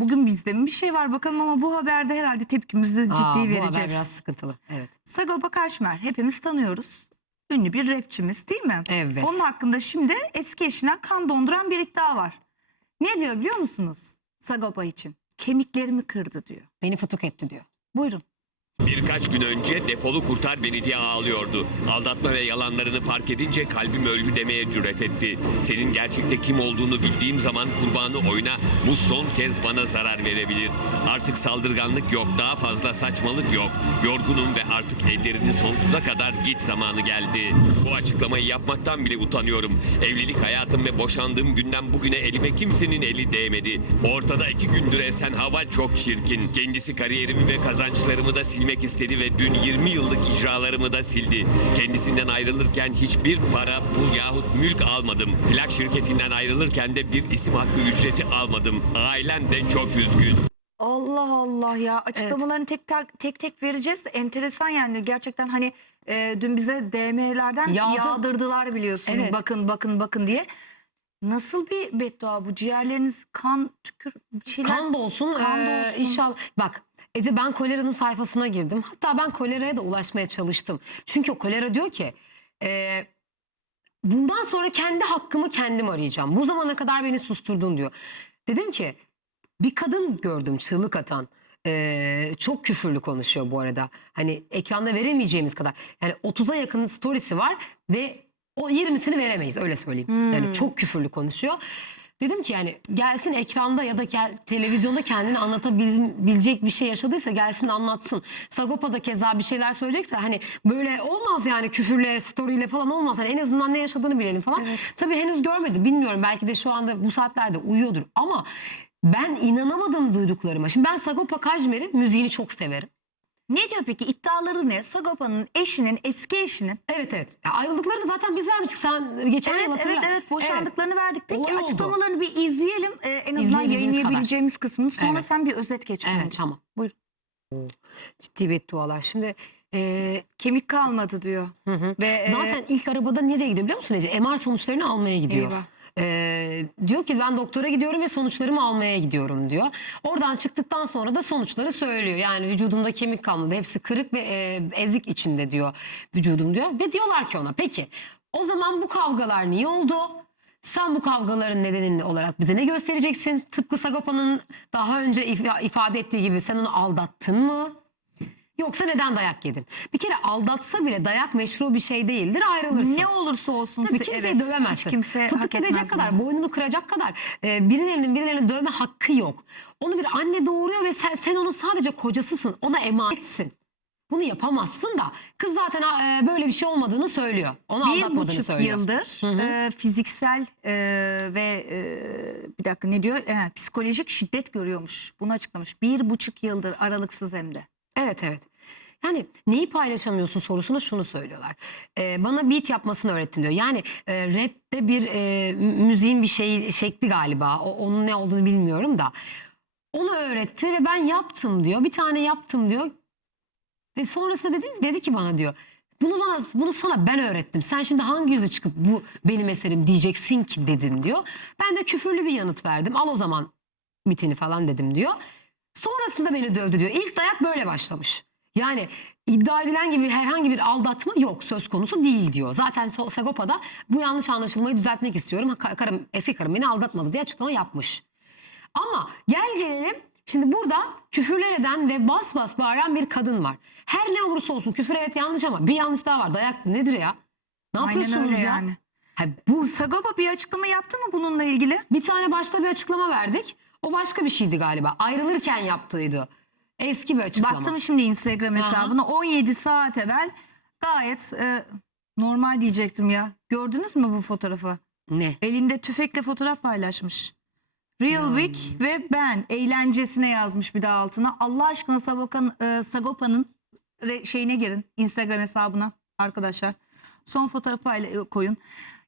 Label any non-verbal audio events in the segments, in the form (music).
Bugün bizde mi bir şey var bakalım ama bu haberde herhalde tepkimizi ciddi Aa, Bu haber vereceğiz. biraz sıkıntılı. Evet. Sagopa Kajmer hepimiz tanıyoruz. Ünlü bir rapçimiz değil mi? Evet. Onun hakkında şimdi eski eşinden kan donduran bir iddia var. Ne diyor biliyor musunuz? Sagopa için. Kemiklerimi kırdı diyor. Beni fıtık etti diyor. Buyurun. Birkaç gün önce defolu kurtar beni diye ağlıyordu. Aldatma ve yalanlarını fark edince kalbim öldü demeye cüret etti. Senin gerçekte kim olduğunu bildiğim zaman kurbanı oyna bu son kez bana zarar verebilir. Artık saldırganlık yok, daha fazla saçmalık yok. Yorgunum ve artık ellerini sonsuza kadar git zamanı geldi. Bu açıklamayı yapmaktan bile utanıyorum. Evlilik hayatım ve boşandığım günden bugüne elime kimsenin eli değmedi. Ortada iki gündür esen hava çok çirkin. Kendisi kariyerimi ve kazançlarımı da silmek istedi ve dün 20 yıllık icralarımı da sildi. Kendisinden ayrılırken hiçbir para, pul yahut mülk almadım. Plak şirketinden ayrılırken de bir isim hakkı ücreti almadım. Ailen de çok üzgün. Allah Allah ya açıklamalarını tek tek tek tek vereceğiz. Enteresan yani gerçekten hani e, dün bize DM'lerden Yağdı. yağdırdılar biliyorsunuz. Evet. Bakın bakın bakın diye. Nasıl bir beddua bu? Ciğerleriniz kan tükür bir şeyler. Kan da olsun. Kan da eee, olsun. inşallah. Bak Ece ben koleranın sayfasına girdim. Hatta ben koleraya da ulaşmaya çalıştım. Çünkü o kolera diyor ki eee, bundan sonra kendi hakkımı kendim arayacağım. Bu zamana kadar beni susturdun diyor. Dedim ki bir kadın gördüm çığlık atan. Eee, çok küfürlü konuşuyor bu arada. Hani ekranda veremeyeceğimiz kadar. Yani 30'a yakın storiesi var ve o 20'sini veremeyiz öyle söyleyeyim. Hmm. Yani çok küfürlü konuşuyor. Dedim ki yani gelsin ekranda ya da gel, televizyonda kendini anlatabilecek bir şey yaşadıysa gelsin anlatsın. Sagopa da keza bir şeyler söyleyecekse hani böyle olmaz yani küfürle, storyyle falan olmaz. Hani en azından ne yaşadığını bilelim falan. Evet. Tabii henüz görmedi bilmiyorum belki de şu anda bu saatlerde uyuyordur ama ben inanamadım duyduklarıma. Şimdi ben Sagopa Kajmer'in müziğini çok severim. Ne diyor peki? İddiaları ne? Sagopa'nın eşinin, eski eşinin. Evet evet. Ya ayrıldıklarını zaten biz vermiştik. Sen geçen yıl Evet hatırla. evet evet boşandıklarını verdik. Peki Olay oldu. açıklamalarını bir izleyelim. Ee, en azından yayınlayabileceğimiz kısmını. Sonra Evet. sen bir özet geç Evet bence. tamam. Buyur. Ciddi beddualar. Şimdi e, Kemik kalmadı diyor. hı hı. Ve e, Zaten ilk arabada nereye gidiyor biliyor musun Ece? MR sonuçlarını almaya gidiyor. eyvah. Ee, diyor ki ben doktora gidiyorum ve sonuçlarımı almaya gidiyorum diyor. Oradan çıktıktan sonra da sonuçları söylüyor. Yani vücudumda kemik kalmadı. Hepsi kırık ve e, ezik içinde diyor vücudum diyor. Ve diyorlar ki ona peki o zaman bu kavgalar niye oldu? Sen bu kavgaların nedenini olarak bize ne göstereceksin? Tıpkı Sagopa'nın daha önce if- ifade ettiği gibi sen onu aldattın mı? Yoksa neden dayak yedin? Bir kere aldatsa bile dayak meşru bir şey değildir ayrılırsın. Ne olursa olsun. Tabii se- kimseyi evet, dövemezsin. Hiç kimse Fıtık hak edecek kadar, bunu. boynunu kıracak kadar e, birilerinin birilerini dövme hakkı yok. Onu bir anne doğuruyor ve sen, sen onun sadece kocasısın. Ona emanetsin. Bunu yapamazsın da kız zaten e, böyle bir şey olmadığını söylüyor. Onu Bir buçuk söylüyor. yıldır Hı hı. e, fiziksel e, ve e, bir dakika ne diyor? E, psikolojik şiddet görüyormuş. Bunu açıklamış. Bir buçuk yıldır aralıksız hem de. Evet evet. Yani neyi paylaşamıyorsun sorusuna şunu söylüyorlar. Ee, bana beat yapmasını öğrettin diyor. Yani e, rapte bir e, mü- müziğin bir şey şekli galiba. O, onun ne olduğunu bilmiyorum da. Onu öğretti ve ben yaptım diyor. Bir tane yaptım diyor. Ve sonrasında dedim dedi ki bana diyor. Bunu bana bunu sana ben öğrettim. Sen şimdi hangi yüzü çıkıp bu benim eserim diyeceksin ki dedin diyor. Ben de küfürlü bir yanıt verdim. Al o zaman bitini falan dedim diyor. Sonrasında beni dövdü diyor. İlk dayak böyle başlamış. Yani iddia edilen gibi herhangi bir aldatma yok söz konusu değil diyor. Zaten Sagopa'da bu yanlış anlaşılmayı düzeltmek istiyorum. Ka- Karım, eski karım beni aldatmadı diye açıklama yapmış. Ama gel gelelim şimdi burada küfürler eden ve bas bas bağıran bir kadın var. Her ne olursa olsun küfür evet yanlış ama bir yanlış daha var. Dayak nedir ya? Ne Aynen yapıyorsunuz öyle ya? yani. Ha, bu Sagopa bir açıklama yaptı mı bununla ilgili? bir tane başta bir açıklama verdik. O başka bir şeydi galiba. Ayrılırken yaptıydı. Eski bir açıklama. Baktım şimdi Instagram hesabına 17 saat evvel gayet e, normal diyecektim ya. Gördünüz mü bu fotoğrafı? Ne? Elinde tüfekle fotoğraf paylaşmış. Real Ya. Wick ve ben eğlencesine yazmış bir de altına. Allah aşkına Sagopa'nın e, Sagopa'nın re- şeyine girin Instagram hesabına arkadaşlar. Son fotoğrafı payla- koyun.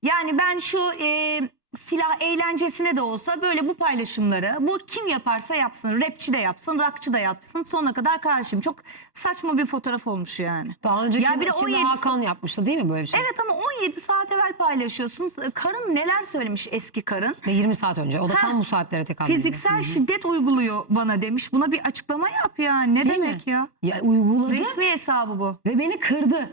Yani ben şu e, silah eğlencesine de olsa böyle bu paylaşımları bu kim yaparsa yapsın rapçi de yapsın rockçı da yapsın sonuna kadar karşıyım. Çok saçma bir fotoğraf olmuş yani. Daha önceki Ya bir de Atilla 17 Hakan yapmıştı değil mi böyle bir şey? Evet ama 17 saat evvel paylaşıyorsun. Karın neler söylemiş eski karın? Ve 20 saat önce. O da Ha, tam bu saatlere tekabül ediyor. Fiziksel şiddet uyguluyor bana demiş. Buna bir açıklama yap ya. Ne Değil mi? demek ya? Ya uyguladı Resmi hesabı bu. ve beni kırdı.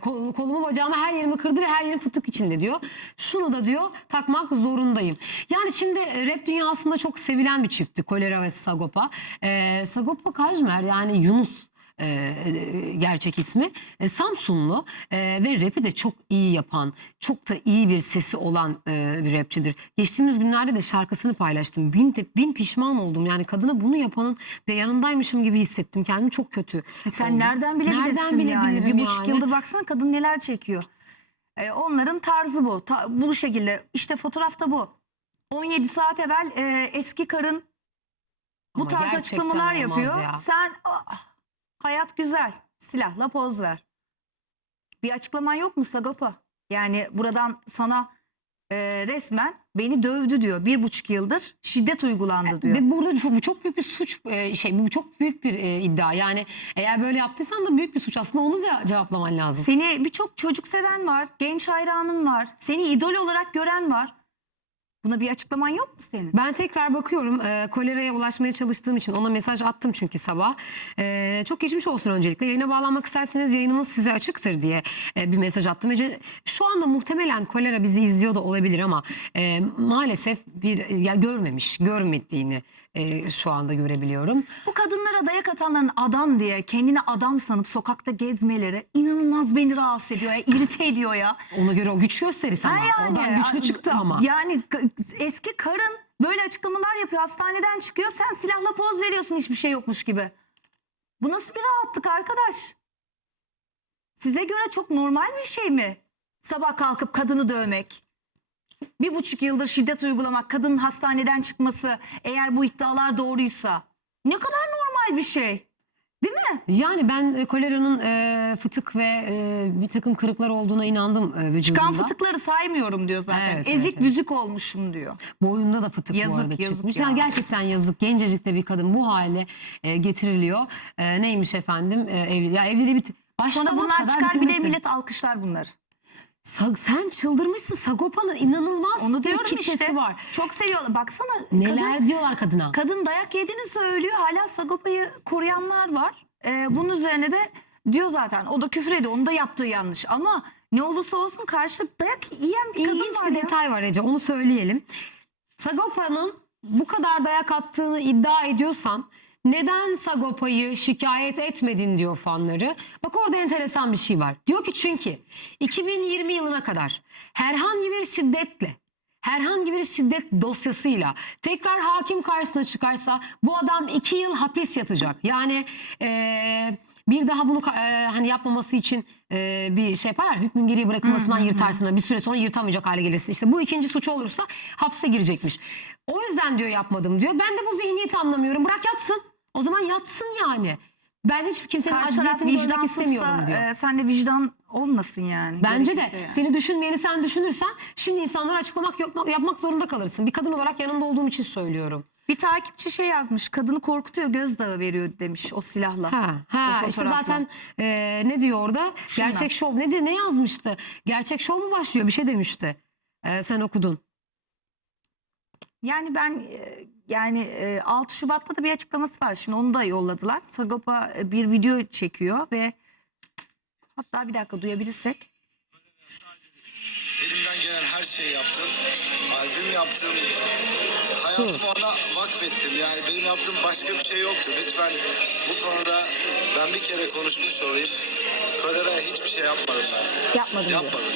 Kol- kolumu bacağımı her yerimi kırdı ve her yerim fıtık içinde diyor. Şunu da diyor takmak zorundayım. Yani şimdi e, rap dünyasında çok sevilen bir çiftti Kolera ve Sagopa. Ee, Sagopa Kajmer yani Yunus e, e, gerçek ismi E, Samsunlu e, ve rapi de çok iyi yapan, çok da iyi bir sesi olan e, bir rapçidir. Geçtiğimiz günlerde de şarkısını paylaştım. Bin, de- bin pişman oldum. Yani kadına bunu yapanın de yanındaymışım gibi hissettim. Kendimi çok kötü. E Sen oldum. nereden bilebilirsin Nereden yani? Bir buçuk yani? yıldır baksana kadın neler çekiyor. E, onların tarzı bu. Ta- bu şekilde. İşte fotoğrafta bu. 17 saat evvel e, eski karın bu Ama tarz açıklamalar yapıyor. ya. Sen ah, hayat güzel. Silahla poz ver. Bir açıklaman yok mu Sagopa? Yani buradan sana e, resmen beni dövdü diyor. Bir buçuk yıldır şiddet uygulandı diyor. Ve burada çok, bu çok büyük bir suç e, şey bu çok büyük bir e, iddia. Yani eğer böyle yaptıysan da büyük bir suç aslında onu da cevaplaman lazım. Seni birçok çocuk seven var, genç hayranın var, seni idol olarak gören var. Buna bir açıklaman yok mu senin? Ben tekrar bakıyorum. E, koleraya ulaşmaya çalıştığım için ona mesaj attım çünkü sabah. E, çok geçmiş olsun öncelikle. Yayına bağlanmak isterseniz yayınımız size açıktır diye e, bir mesaj attım. Ece, şu anda muhtemelen kolera bizi izliyor da olabilir ama e, maalesef bir ya görmemiş, görmediğini e, şu anda görebiliyorum. Bu kadınlara dayak atanların adam diye kendini adam sanıp sokakta gezmeleri inanılmaz beni rahatsız ediyor ya, irite ediyor ya. Ona göre o güç gösterisi ama. Ha yani, Oradan güçlü çıktı ama. Yani eski karın böyle açıklamalar yapıyor, hastaneden çıkıyor, sen silahla poz veriyorsun hiçbir şey yokmuş gibi. Bu nasıl bir rahatlık arkadaş? Size göre çok normal bir şey mi? Sabah kalkıp kadını dövmek. Bir buçuk yıldır şiddet uygulamak, kadının hastaneden çıkması eğer bu iddialar doğruysa. Ne kadar normal bir şey. Değil mi? Yani ben e, koleranın e, fıtık ve e, bir takım kırıklar olduğuna inandım e, vücudumda. Kan fıtıkları saymıyorum diyor zaten. Evet, Ezik evet, büzük olmuşum diyor. Boyunda da fıtık Yazık, bu arada yazık çıkmış. ya. Yani gerçekten yazık. Gencecik de bir kadın bu hale e, getiriliyor. E, neymiş efendim? E, evli, ya evliliği bit Sonra başlamak bunlar çıkar bir de millet alkışlar bunları. Sen çıldırmışsın. Sagopa'nın inanılmaz Onu diyorum kitlesi işte. var. Çok seviyorlar. Baksana Neler kadın, diyorlar kadına. kadın dayak yediğini söylüyor. Hala Sagopa'yı koruyanlar var. Ee, bunun üzerine de diyor zaten. O da küfür ediyor. Onun da yaptığı yanlış. Ama ne olursa olsun karşı dayak yiyen bir kadın İlginç var bir ya. detay var Ece onu söyleyelim. Sagopa'nın bu kadar dayak attığını iddia ediyorsan neden Sagopa'yı şikayet etmedin diyor fanları. Bak orada enteresan bir şey var. Diyor ki çünkü 2020 yılına kadar herhangi bir şiddetle herhangi bir şiddet dosyasıyla tekrar hakim karşısına çıkarsa bu adam iki yıl hapis yatacak. Yani eee, bir daha bunu eee, hani yapmaması için eee, bir şey yaparlar. Hükmün geriye bırakılmasından yırtarsın. Bir süre sonra yırtamayacak hale gelirsin. İşte bu ikinci suç olursa hapse girecekmiş. O yüzden diyor yapmadım diyor. Ben de bu zihniyeti anlamıyorum. Bırak yatsın. O zaman yatsın yani. Ben hiç kimsenin aciziyetini görmek istemiyorum diyor. e, sen de vicdan olmasın yani. Bence de yani. seni düşünmeyeni sen düşünürsen şimdi insanlara açıklamak yapmak, yapmak zorunda kalırsın. Bir kadın olarak yanında olduğum için söylüyorum. Bir takipçi şey yazmış. Kadını korkutuyor gözdağı veriyor demiş o silahla. Ha, O ha işte fotoğrafla. zaten e, ne diyor orada? Şunlar. Gerçek şov nedir? Ne yazmıştı? Gerçek şov mu başlıyor? Bir şey demişti. E, sen okudun. Yani ben e, yani e, 6 Şubat'ta da bir açıklaması var. Şimdi onu da yolladılar. Sagopa e, bir video çekiyor ve hatta bir dakika duyabilirsek. Elimden gelen her şeyi yaptım. Albüm yaptım. Hayatımı ona vakfettim. Yani benim yaptığım başka bir şey yoktu. Lütfen bu konuda ben bir kere konuşmuş olayım. Kolera'ya hiçbir şey yapmadım ben. Yapmadım. Yapmadım.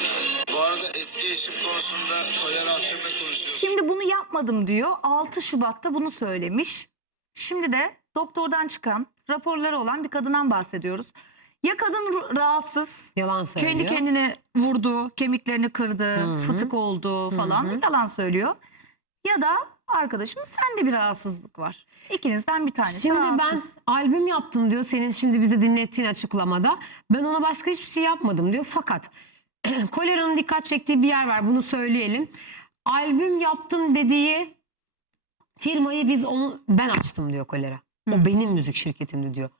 Bu arada eski eşim konusunda kolera hakkında konuşuyoruz. Şimdi bunu yapmadım diyor. 6 Şubat'ta bunu söylemiş. Şimdi de doktordan çıkan raporları olan bir kadından bahsediyoruz. Ya kadın rahatsız, Yalan söylüyor. kendi kendine vurdu, kemiklerini kırdı, Hı hı. fıtık oldu falan hı. yalan söylüyor. Ya da arkadaşım sende bir rahatsızlık var. İkinizden bir tanesi Şimdi ben rahatsız. albüm yaptım diyor senin şimdi bize dinlettiğin açıklamada. Ben ona başka hiçbir şey yapmadım diyor. Fakat (clears throat) koleranın dikkat çektiği bir yer var bunu söyleyelim. albüm yaptım dediği firmayı biz onu ben açtım diyor Kolera. O benim müzik şirketimdi diyor.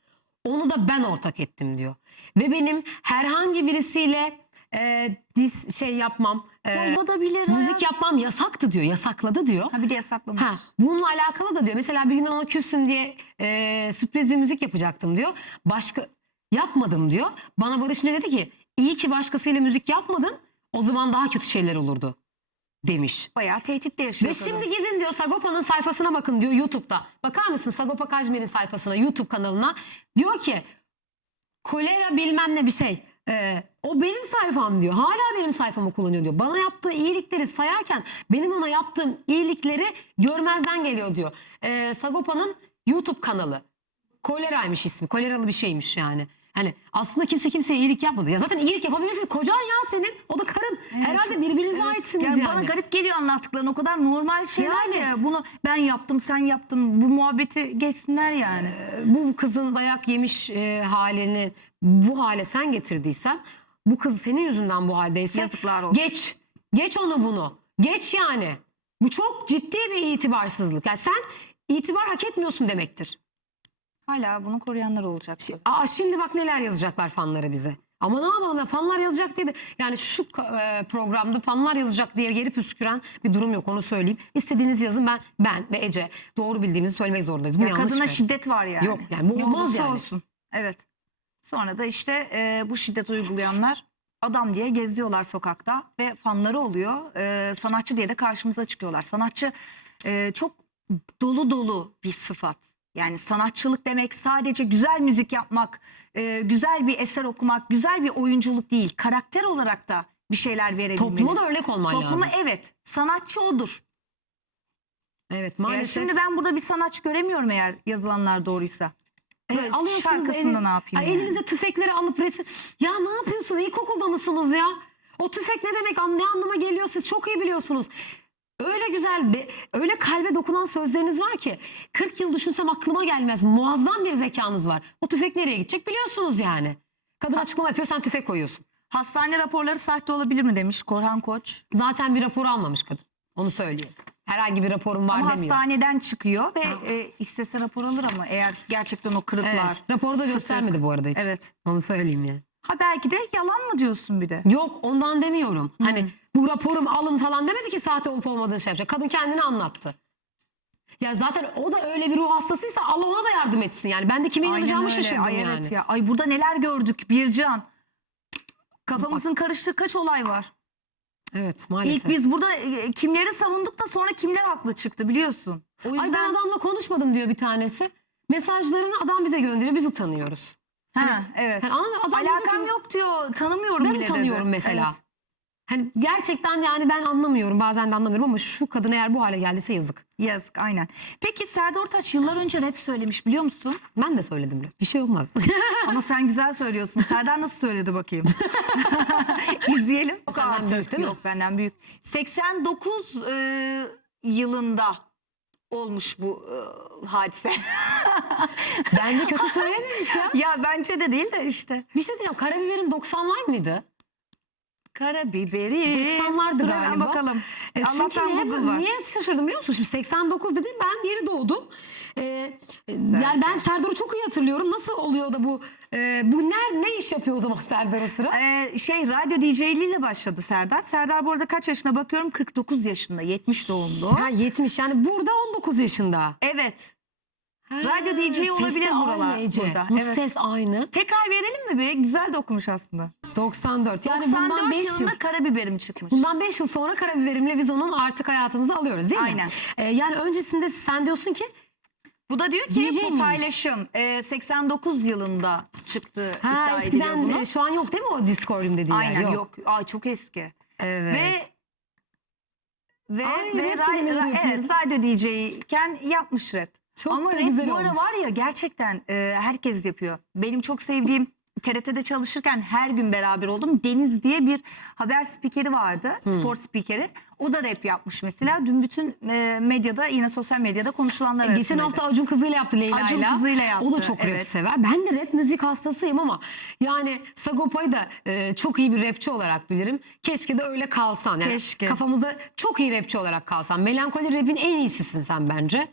Onu da ben ortak ettim diyor. Ve benim herhangi birisiyle e, dis şey yapmam, e, Ya yapabilir. müzik yapmam yasaktı diyor, yasakladı diyor. Ha bir de yasaklamış. Ha, bununla alakalı da diyor. Mesela bir gün ona küssüm diye e, sürpriz bir müzik yapacaktım diyor. Başka yapmadım diyor. Bana barışınca dedi ki iyi ki başkasıyla müzik yapmadın. O zaman daha kötü şeyler olurdu demiş. Bayağı tehditle yaşıyor. Ve şimdi gidin diyor Sagopa'nın sayfasına bakın diyor YouTube'da. Bakar mısın Sagopa Kajmer'in sayfasına YouTube kanalına. Diyor ki kolera bilmem ne bir şey. Ee, o benim sayfam diyor. Hala benim sayfamı kullanıyor diyor. Bana yaptığı iyilikleri sayarken benim ona yaptığım iyilikleri görmezden geliyor diyor. Ee, Sagopa'nın YouTube kanalı. Koleraymış ismi. Koleralı bir şeymiş yani. Hani aslında kimse kimseye iyilik yapmadı. Ya zaten iyilik yapabilirsin. Kocan ya senin. O da karın. Evet, Herhalde çok- birbirinize evet. aitsiniz Yani. Bana garip geliyor anlattıkların. O kadar normal şeyler Yani. ki. Bunu ben yaptım, sen yaptın. Bu muhabbeti geçsinler yani. bu kızın dayak yemiş e, halini bu hale sen getirdiysen bu kız senin yüzünden bu haldeyse Yazıklar olsun. geç geç onu bunu geç yani bu çok ciddi bir itibarsızlık yani sen itibar hak etmiyorsun demektir. Hala bunu koruyanlar olacak. Aa, şimdi bak neler yazacaklar fanları bize. Ama ne yapalım ya fanlar yazacak diye de yani şu e, programda fanlar yazacak diye geri püsküren bir durum yok onu söyleyeyim. İstediğiniz yazın ben ben ve Ece doğru bildiğimizi söylemek zorundayız. Bu Ya yanlış kadına mı? şiddet var yani. Yok, yani bu Ne olmaz olursa yani. olsun. Evet. Sonra da işte e, bu şiddet uygulayanlar adam diye geziyorlar sokakta ve fanları oluyor. E, sanatçı diye de karşımıza çıkıyorlar. Sanatçı e, çok dolu dolu bir sıfat. Yani sanatçılık demek sadece güzel müzik yapmak, e, güzel bir eser okumak, güzel bir oyunculuk değil. Karakter olarak da bir şeyler verebilmeli. Topluma da örnek olman Topluma lazım. evet. Sanatçı odur. Evet Yani maalesef. şimdi ben burada bir sanatçı göremiyorum eğer yazılanlar doğruysa. E, Böyle alıyorsunuz şarkısında ne yapayım Ay, yani? Elinize tüfekleri alıp resim. Ya ne yapıyorsun? İlkokulda mısınız ya? O tüfek ne demek? Ne anlama geliyor? Siz çok iyi biliyorsunuz. Öyle güzel, de, öyle kalbe dokunan sözleriniz var ki 40 yıl düşünsem aklıma gelmez. Muazzam bir zekanız var. O tüfek nereye gidecek biliyorsunuz yani. Kadın açıklama yapıyor sen tüfek koyuyorsun. Hastane raporları sahte olabilir mi demiş Korhan Koç. Zaten bir rapor almamış kadın. Onu söylüyor. Herhangi bir raporum var Ama demiyor. hastaneden çıkıyor ve e, istese rapor alır ama eğer gerçekten o kırıklar. Evet, raporu da fıtık. göstermedi bu arada hiç. Evet. Onu söyleyeyim ya. Ha belki de yalan mı diyorsun bir de? Yok ondan demiyorum. Hani bu raporum alın falan demedi ki sahte olup olmadığını şey yapacak. Kadın kendini anlattı. Ya zaten o da öyle bir ruh hastasıysa Allah ona da yardım etsin yani. Ben de kime Aynen inanacağımı öyle. şaşırdım Ay yani. evet ya. Ay burada neler gördük Bircan. Kafamızın karıştığı kaç olay var. Evet maalesef. İlk biz burada e, kimleri savunduk da sonra kimler haklı çıktı biliyorsun. O yüzden Ay ben adamla konuşmadım diyor bir tanesi. Mesajlarını adam bize gönderiyor biz utanıyoruz. ha, evet. Yani adam diyor Alakam ki- yok diyor. Tanımıyorum Ben bile dedi. utanıyorum mesela. Evet. Hani gerçekten yani ben anlamıyorum bazen de anlamıyorum ama şu kadın eğer bu hale geldiyse yazık. Yazık aynen. Peki Serdar Ortaç yıllar önce rap söylemiş biliyor musun? Ben de söyledim bile. Bir şey olmaz. (laughs) Ama sen güzel söylüyorsun. Serdar nasıl söyledi bakayım? (laughs) İzleyelim. Yok Senden artık. büyük değil mi? Yok benden büyük. 89 e, yılında olmuş bu e, hadise. Bence kötü söylememiş ya. ya bence de değil de işte. Bir şey diyeceğim. Karabiberin 90'lar mıydı? Karabiberi. 90'lardı Dur hemen galiba. bakalım. E, Allah'tan niye, Google var. niye şaşırdım biliyor musun? Şimdi 89 dedim ben yeni doğdum. Ee, e, yani ben Serdar'ı çok iyi hatırlıyorum. Nasıl oluyor da bu e, bu ne, ne iş yapıyor o zaman Serdar o sıra? Ee, şey radyo DJ'liğiyle başladı Serdar. Serdar bu arada kaç yaşına bakıyorum? 49 yaşında. 70 doğumlu. Ha 70 yani burada 19 yaşında. Evet. Ha, Radyo DJ olabilir buralar- Ece. burada, Nasıl evet. ses aynı? Tekrar verelim mi be? Güzel de okumuş aslında. 94. Yani 94 bundan 5 yıl. yılında karabiberim çıkmış. Bundan 5 yıl sonra karabiberimle biz onun artık hayatımıza alıyoruz değil mi? Aynen. Ee, yani öncesinde sen diyorsun ki Bu da diyor ki DJ bu miymiş? paylaşım e, 89 yılında çıktı ha iddia eskiden ediliyor bunu. e, şu an yok değil mi o Discord'un dediği yer? Aynen yok. Ay çok eski. Evet. Ve ve Ay, ve rap ra- evet radyo DJ'yken yapmış rap. Çok Ama da rap güzel bu ara olmuş. var ya gerçekten e, herkes yapıyor. Benim çok sevdiğim TRT'de çalışırken her gün beraber oldum. Deniz diye bir haber spikeri vardı. Spor spikeri. O da rap yapmış mesela. Dün bütün e, medyada yine sosyal medyada konuşulanlar Geçen arasındaydı. hafta Acun kızıyla yaptı Leyla'yla. Acun kızıyla yaptı, O da çok rap evet. sever. Ben de rap müzik hastasıyım ama yani Sagopa'yı da e, çok iyi bir rapçi olarak bilirim. Keşke de öyle kalsan. Yani Keşke. Kafamızda çok iyi rapçi olarak kalsan. Melankoli rapin en iyisisin sen bence.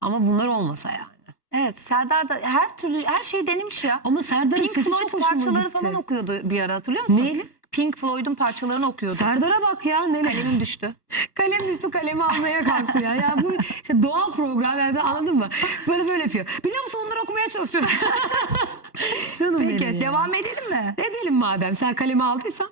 Ama bunlar olmasa yani. Evet Serdar da her türlü her şeyi denemiş ya. Ama Serdar'ın Pink sesi Floyd çok parçaları gitti. falan okuyordu bir ara hatırlıyor musun? Neydi? Pink Floyd'un parçalarını okuyordu. Serdar'a bak ya neler. Kalemim düştü. (laughs) Kalem düştü kalemi almaya kalktı ya. Ya bu işte doğal program yani anladın mı? Böyle böyle yapıyor. Biliyor musun onları okumaya çalışıyorum. Canım benim Peki ya. devam edelim mi? Edelim madem sen kalemi aldıysan.